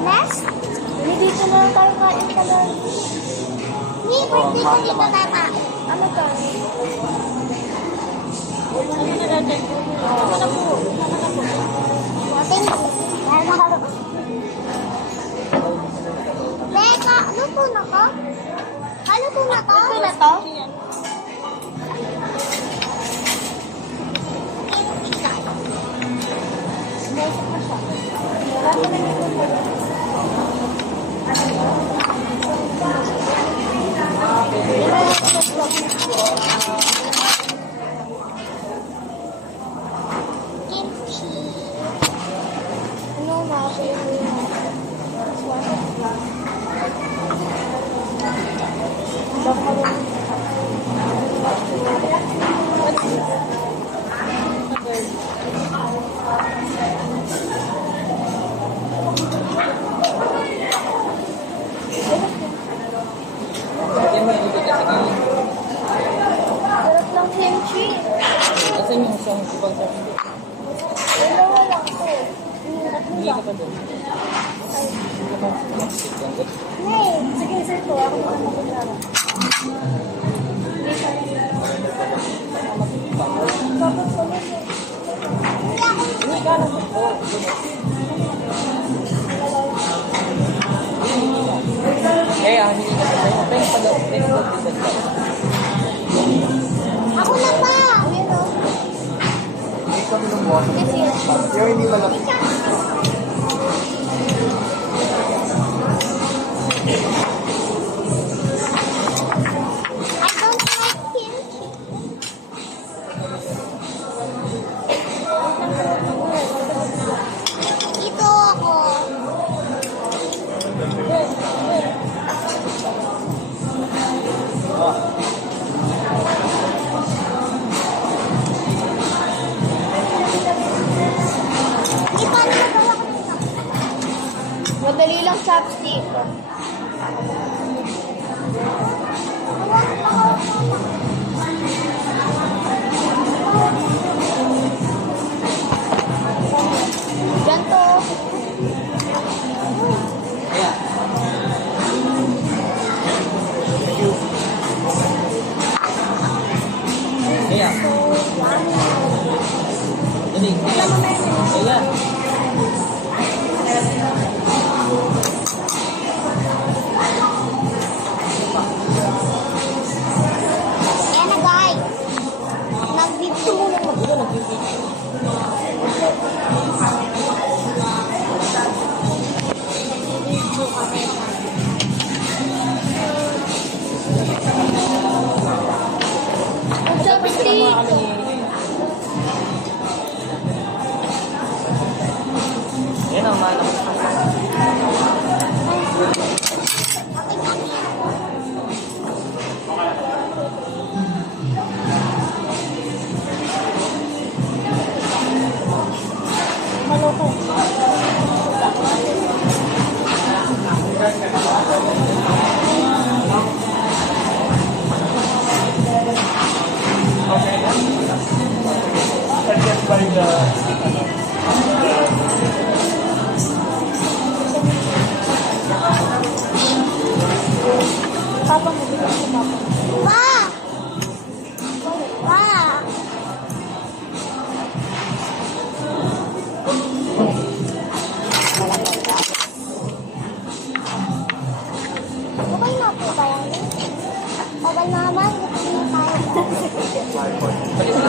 Next? Hindi dito na lang tayo kain ka lang. Hindi, birthday ko dito tata. Ano to? Ano na natin? Ano na po? Thank you. Dahil nakalap. Teka, luto na ko? Luto na to? Luto na to? Kimchi. Ano na? Sarap lang kimchi. Kasi yung isang ibang sabi ko. Dalawa lang to. Hindi ka pa doon. Hindi ka pa doon. Hey, sige sir ko. Ako naman makulara. Hindi ka lang ito. Eh, hindi ka pa doon. Pero pa doon. Pero pa doon. Ako na pa! Ayun o. Kasi Yung hindi malaki. I don't like kimchi. Ito ako. Hindi pa ano magawa ko nito. Madali lang chopstick. Ganto. Kaya. So, yummy. Dali. Kaya. Ayan na guys. Nag-video muna mo. Nag-video kami. Chopstick. Yan ang manok. Maloko. Suggest by the... Papa mo dito si Papa. Pa! Pa! Okay na po ba yan? Tagal naman. Hindi tayo. Balik